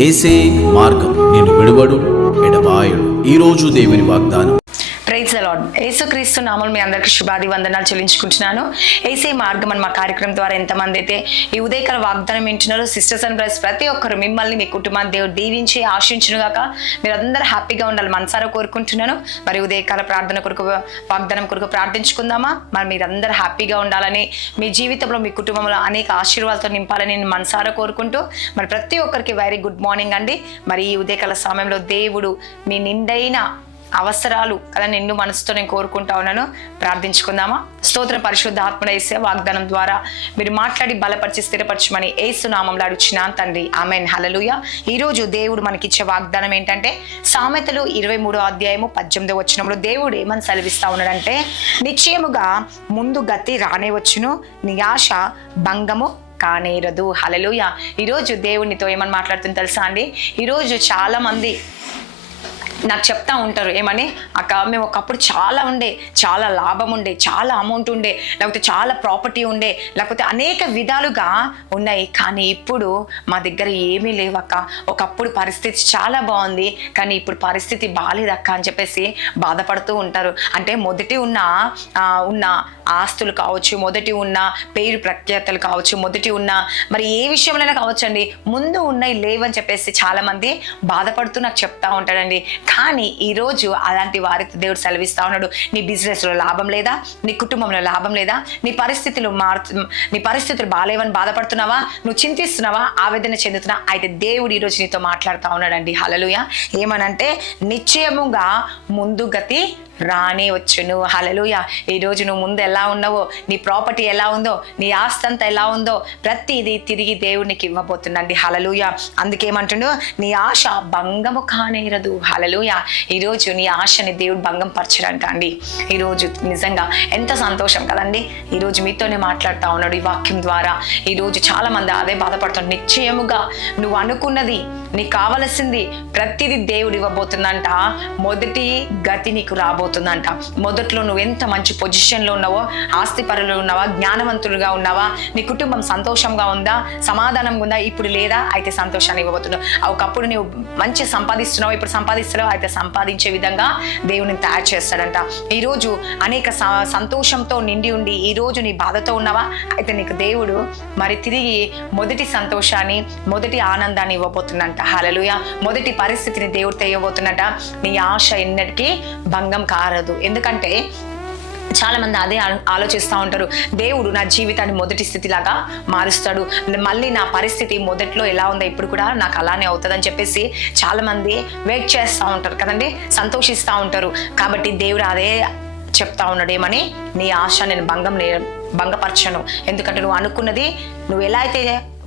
యేసే మార్గం నిన్ను విడువడు ఎడబాయడు. ఈరోజు దేవుని వాగ్దానం. Praise the Lord. యేసుక్రీస్తు నామములో మీ అందరికీ శుభాది వందనాలు చెల్లించుకుంటున్నాను. యేసే మార్గం అని మా కార్యక్రమం ద్వారా ఎంతమంది అయితే ఈ ఉదయకాల వాగ్దానం వింటున్నారో, సిస్టర్స్ అండ్ బ్రదర్స్ ప్రతి ఒక్కరు మిమ్మల్ని మీ కుటుంబాన్ని దేవుడు దీవించి ఆశించునుగాక. మీరు అందరూ హ్యాపీగా ఉండాలి మనసారా కోరుకుంటున్నాను. మరి ఉదయకాల ప్రార్థన కొరకు, వాగ్దానం కొరకు ప్రార్థించుకుందామా? మరి మీరందరూ హ్యాపీగా ఉండాలని, మీ జీవితంలో మీ కుటుంబంలో అనేక ఆశీర్వాదాలతో నింపాలని నేను మనసారా కోరుకుంటూ, మరి ప్రతి ఒక్కరికి వెరీ గుడ్ మార్నింగ్ అండి. మరి ఈ ఉదయకాల సమయంలో దేవుడు మీ నిండైన అవసరాలు కదా నిండు మనసుతో నేను కోరుకుంటా ఉన్నాను. ప్రార్థించుకుందామా? స్తోత్ర పరిశుద్ధ ఆత్మడ యేసే వాగ్దానం ద్వారా మీరు మాట్లాడి బలపరిచి స్థిరపరచమని యేసు నామములో అడుగుచున్నాను తండ్రి. ఆమెన్. హల్లెలూయా. ఈరోజు దేవుడు మనకిచ్చే వాగ్దానం ఏంటంటే, సామెతలు 23వ అధ్యాయము 18వ వచనంలో దేవుడు ఏమని సెలవిస్తా ఉన్నాడంటే, నిశ్చయముగా ముందు గతి రానే వచ్చును, నీ ఆశ భంగము కానేరదు. హల్లెలూయా. ఈరోజు దేవునితో ఏమని మాట్లాడుతుంది తెలుసా అండి? ఈరోజు చాలా మంది నాకు చెప్తా ఉంటారు, ఏమని, అక్క మేము ఒకప్పుడు చాలా ఉండే, చాలా లాభం ఉండే, చాలా అమౌంట్ ఉండే, లేకపోతే చాలా ప్రాపర్టీ ఉండే, లేకపోతే అనేక విధాలుగా ఉన్నాయి, కానీ ఇప్పుడు మా దగ్గర ఏమీ లేవక్క. ఒకప్పుడు పరిస్థితి చాలా బాగుంది, కానీ ఇప్పుడు పరిస్థితి బాగాలేదక్క అని చెప్పేసి బాధపడుతూ ఉంటారు. అంటే మొదటి ఉన్న ఆస్తులు కావచ్చు, మొదటి ఉన్న పేరు ప్రఖ్యాతలు కావచ్చు, మొదటి ఉన్న మరి ఏ విషయంలోనే కావచ్చు అండి, ముందు ఉన్నాయి లేవని చెప్పేసి చాలా మంది బాధపడుతూ నాకు చెప్తా ఉంటాడండి. కానీ ఈరోజు అలాంటి వారికి దేవుడు సెలవిస్తా ఉన్నాడు, నీ బిజినెస్లో లాభం లేదా, నీ కుటుంబంలో లాభం లేదా, నీ పరిస్థితులు బాగాలేవని బాధపడుతున్నావా, నువ్వు చింతిస్తున్నావా, ఆవేదన చెందుతున్నావా? అయితే దేవుడు ఈరోజు నీతో మాట్లాడుతూ ఉన్నాడండి. హల్లెలూయా. ఏమనంటే, నిశ్చయముగా ముందు గతి రానే వచ్చును. హల్లెలూయా. ఈరోజు నువ్వు ముందు ఎలా ఉన్నావో, నీ ప్రాపర్టీ ఎలా ఉందో, నీ ఆస్తి అంతా ఎలా ఉందో, ప్రతిదీ తిరిగి దేవునికి ఇవ్వబోతుందండి. హల్లెలూయా. అందుకేమంటుండో, నీ ఆశ భంగము కానేరదు. హల్లెలూయా. ఈరోజు నీ ఆశని దేవుడు భంగం పరచడంట అండి. ఈరోజు నిజంగా ఎంత సంతోషం కదండి. ఈరోజు మీతోనే మాట్లాడుతూ ఉన్నాడు ఈ వాక్యం ద్వారా. ఈరోజు చాలా మంది అదే బాధపడుతున్నారు. నిశ్చయముగా నువ్వు అనుకున్నది, నీకు కావలసింది ప్రతిదీ దేవుడు ఇవ్వబోతుందంట. మొదటి గతి నీకు రాబోతుందంట. మొదట్లో నువ్వు ఎంత మంచి పొజిషన్లో ఉన్నావో, ఆస్తి పరులు ఉన్నావా, జ్ఞానవంతులుగా ఉన్నావా, నీ కుటుంబం సంతోషంగా ఉందా, సమాధానంగా ఉందా, ఇప్పుడు లేదా, అయితే సంతోషాన్ని ఇవ్వబోతున్నావు. ఒకప్పుడు నువ్వు మంచి సంపాదిస్తున్నావు, ఇప్పుడు సంపాదిస్తున్నావు, అయితే సంపాదించే విధంగా దేవుని తయారు చేస్తాడంట. ఈరోజు అనేక సంతోషంతో నిండి ఉండి ఈరోజు నీ బాధతో ఉన్నావా, అయితే నీకు దేవుడు మరి తిరిగి మొదటి సంతోషాన్ని, మొదటి ఆనందాన్ని ఇవ్వబోతుందంట. హల్లెలూయా. మొదటి పరిస్థితిని దేవుడు తెయ్యబోతున్నట. నీ ఆశ ఎన్నటికీ భంగం కారదు. ఎందుకంటే చాలా మంది అదే ఆలోచిస్తూ ఉంటారు, దేవుడు నా జీవితాన్ని మొదటి స్థితిలాగా మారుస్తాడు, మళ్ళీ నా పరిస్థితి మొదట్లో ఎలా ఉందో ఇప్పుడు కూడా నాకు అలానే అవుతుందని చెప్పేసి చాలా మంది వెయిట్ చేస్తూ ఉంటారు కదండి, సంతోషిస్తూ ఉంటారు. కాబట్టి దేవుడు అదే చెప్తా ఉన్నాడు, ఏమని, నీ ఆశ నేను భంగపరచను. ఎందుకంటే నువ్వు అనుకున్నది, నువ్వు ఎలా అయితే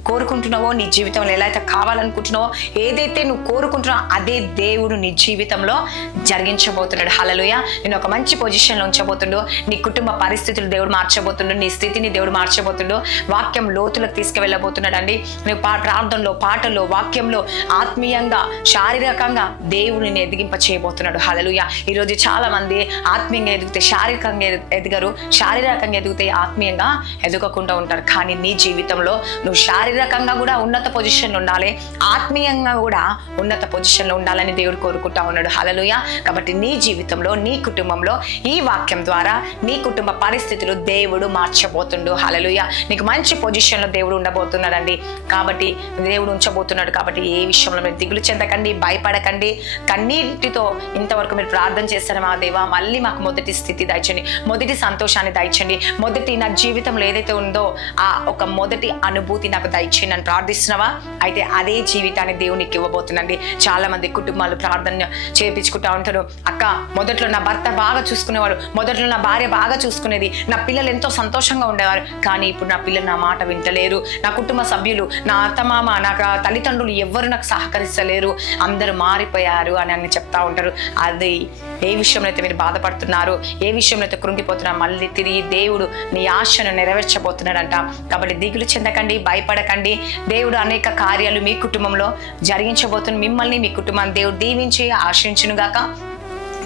కోరుకుంటున్నావో, నీ జీవితంలో ఎలా అయితే కావాలనుకుంటున్నావో, ఏదైతే నువ్వు కోరుకుంటున్నావో అదే దేవుడు నీ జీవితంలో జరిగించబోతున్నాడు. హల్లెలూయా. నేను ఒక మంచి పొజిషన్లో ఉంచబోతుండో, నీ కుటుంబ పరిస్థితులు దేవుడు మార్చబోతుండో, నీ స్థితిని దేవుడు మార్చబోతుండో, వాక్యం లోతులకు తీసుకువెళ్ళబోతున్నాడు అండి. నువ్వు ప్రార్థనలో, పాటల్లో, వాక్యంలో, ఆత్మీయంగా, శారీరకంగా దేవుడిని ఎదిగింప చేయబోతున్నాడు. హల్లెలూయా. ఈరోజు చాలా మంది ఆత్మీయంగా ఎదిగితే శారీరకంగా ఎదగరు, శారీరకంగా ఎదిగితే ఆత్మీయంగా ఎదగకుండా ఉంటారు. కానీ నీ జీవితంలో నువ్వు శారీరకంగా కూడా ఉన్నత పొజిషన్లో ఉండాలి, ఆత్మీయంగా కూడా ఉన్నత పొజిషన్లో ఉండాలని దేవుడు కోరుకుంటా ఉన్నాడు. హల్లెలూయా. కాబట్టి నీ జీవితంలో, నీ కుటుంబంలో ఈ వాక్యం ద్వారా నీ కుటుంబ పరిస్థితులు దేవుడు మార్చబోతుండు. హల్లెలూయా. నీకు మంచి పొజిషన్లో దేవుడు ఉండబోతున్నాడండి. కాబట్టి దేవుడు ఉంచబోతున్నాడు. కాబట్టి ఏ విషయంలో మీరు దిగులు చెందకండి, భయపడకండి. కన్నీటితో ఇంతవరకు మీరు ప్రార్థన చేస్తారు, మా దేవా మళ్ళీ మాకు మొదటి స్థితి దయచండి, మొదటి సంతోషాన్ని దయచండి, మొదటి నా జీవితంలో ఏదైతే ఉందో ఆ ఒక మొదటి అనుభూతి నాకు దయచేయండి అని ప్రార్థిస్తున్నావా? అయితే అదే జీవితాన్ని దేవునికి ఇవ్వబోతుందండి. చాలా మంది కుటుంబాలు ప్రార్థన చేయించుకుంటా ఉంటారు, అక్క మొదట్లో నా భర్త బాగా చూసుకునేవాడు, మొదట్లో నా భార్య బాగా చూసుకునేది, నా పిల్లలు ఎంతో సంతోషంగా ఉండేవారు, కానీ ఇప్పుడు నా పిల్లలు నా మాట వింటలేరు, నా కుటుంబ సభ్యులు, నా అత్తమామ, నా తల్లిదండ్రులు ఎవ్వరు నాకు సహకరిస్తలేరు, అందరూ మారిపోయారు అని చెప్తా ఉంటారు. అది ఏ విషయంలో అయితే మీరు బాధపడుతున్నారు, ఏ విషయంలో అయితే కృంగిపోతున్నారు, మళ్ళీ తిరిగి దేవుడు నీ ఆశను నెరవేర్చబోతున్నాడంట. కాబట్టి దిగులు చెందకండి, భయపడకండి. దేవుడు అనేక కార్యాలు మీ కుటుంబంలో జరిగించబోతున్న, మిమ్మల్ని మీ కుటుంబాన్ని దేవుడు దీవించి ఆశించునుగాక.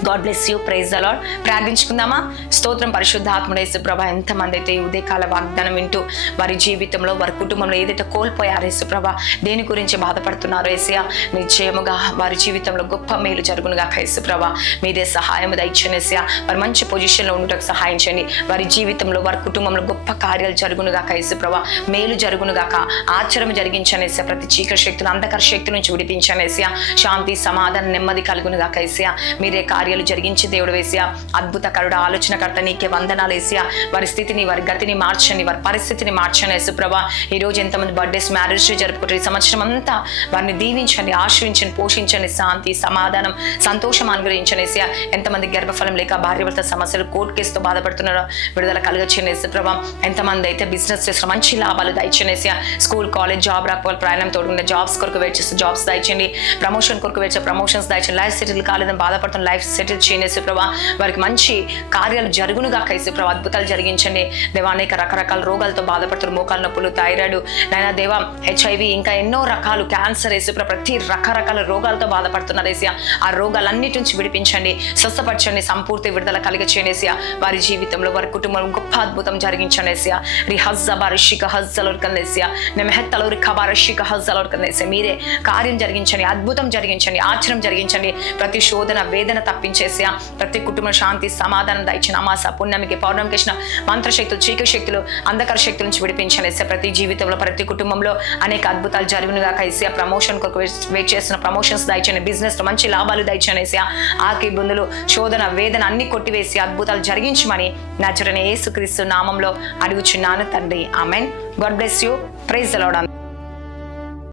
God bless you. Praise the Lord. ప్రార్థించుకుందామా? స్తోత్రం పరిశుద్ధాత్ముడు యేసుప్రభ. ఎంతమంది అయితే ఈ ఉదయకాల వాగ్దానం వింటూ వారి జీవితంలో వారి కుటుంబంలో ఏదైతే కోల్పోయారు యేసుప్రభ, దేని గురించి బాధపడుతున్నారో యేసయ్య, నిశ్చయముగా వారి జీవితంలో గొప్ప మేలు జరుగునుగా యేసుప్రభ. మీదే సహాయం దయచేయండి యేసయ్య. వారి మంచి పొజిషన్లో ఉండటకు సహాయం చేయండి. వారి జీవితంలో వారి కుటుంబంలో గొప్ప కార్యాలు జరుగునుగా యేసుప్రభ. మేలు జరుగునుగాక, ఆశ్చర్యం జరిగించండి యేసయ్య. ప్రతి చీకటి శక్తులు, అంధకార శక్తుల నుంచి విడిపించండి యేసయ్య. శాంతి సమాధానం నెమ్మది కలుగునుగాక యేసయ్య. మీరే కార్యాలు జరిగించి దేవుడు వేసయ్య. అద్భుతకరుడు, ఆలోచనకర్త, నీకే వందనాలు యేసయ్య. వారి స్థితిని, వారి గతిని మార్చండి, వారి పరిస్థితిని మార్చండి యేసుప్రభ. ఈ రోజు ఎంతమంది బర్త్డేస్, మ్యారేజ్ జరుపుకుంటారు, ఈ సంవత్సరం అంతా వారిని దీవించండి, ఆశ్రయించండి, పోషించండి, శాంతి సమాధానం సంతోషం అనుగ్రహించండి యేసయ్య. ఎంతమంది గర్భఫలం లేక భార్యాభర్త సమస్యలు, కోర్టు కేసుతో బాధపడుతున్నారో విడుదల కలుగొచ్చింది యేసుప్రభ. ఎంతమంది అయితే బిజినెస్ చేస్తున్న మంచి లాభాలు దయచేయండి యేసయ్య. స్కూల్, కాలేజ్, జాబ్ రాకపోవాలి, ప్రయాణం తోడుకున్న జాబ్స్ కొరకు వెయిట్ చేస్తే జాబ్స్ దయచేయండి. ప్రమోషన్ కొరకు వెయిట్ చేస్తే ప్రమోషన్స్ దయచేయండి. లైఫ్ సెటిల్ కాలేదని బాధపడుతున్న లైఫ్ సెటిల్ చేయండి యేసుప్రభ. వారికి మంచి కార్యాలు జరుగునుగా యేసుప్రభ. అద్భుతాలు జరిగించండి దేవా. అనేక రకరకాల రోగాలతో బాధపడుతున్న మోకాలు నొప్పులు, థైరాయిడ్, నైనా దేవా, HIV, ఇంకా ఎన్నో రకాలు, క్యాన్సర్ యేసుప్రభ, ప్రతి రకరకాల రోగాలతో బాధపడుతున్నారు యేసయ్య. ఆ రోగాలన్నిటి నుంచి విడిపించండి, స్వస్థపరచండి, సంపూర్తి విడుదల కలిగచేయండి యేసయ్య. వారి జీవితంలో, వారి కుటుంబంలో గొప్ప అద్భుతం జరిగించండి యేసయ్య. రిహజ్జబారిషిక హజ్జలోర్కన్ యేసయ్య. నెమెహత్తలోరి ఖబారిషిక హజ్జలోర్కన్ యేసయ్య. మీరే కార్యం జరిగించండి, అద్భుతం జరిగించండి, ఆశ్చర్యం జరిగించండి. ప్రతి శోధన, వేదన తప్పించేసయ్య. ప్రతి కుటుంబ శాంతి సమాధానం దయచిన అమాస, పుణ్యమికి, పౌర్ణమికి ఇచ్చిన మంత్రశక్తులు, చీకటి శక్తులు, అంధకార శక్తుల నుంచి విడిపించండి యేసయ్య. ప్రతి జీవితంలో, ప్రతి కుటుంబంలో అనేక అద్భుతాలు జరుగునుగా యేసయ్య. ప్రమోషన్ కొరకు వెయిట్ చేస్తున్న ప్రమోషన్స్ దయచండి. బిజినెస్ లో మంచి లాభాలు దయచండి యేసయ్య. ఆకి ఇబ్బందులు, శోధన, వేదన అన్ని కొట్టివేసి అద్భుతాలు జరిగించమని నజరేయుడైన యేసుక్రీస్తు నామంలో అడుగుచున్నాను తండ్రి. Amen. God bless you. Praise the lord.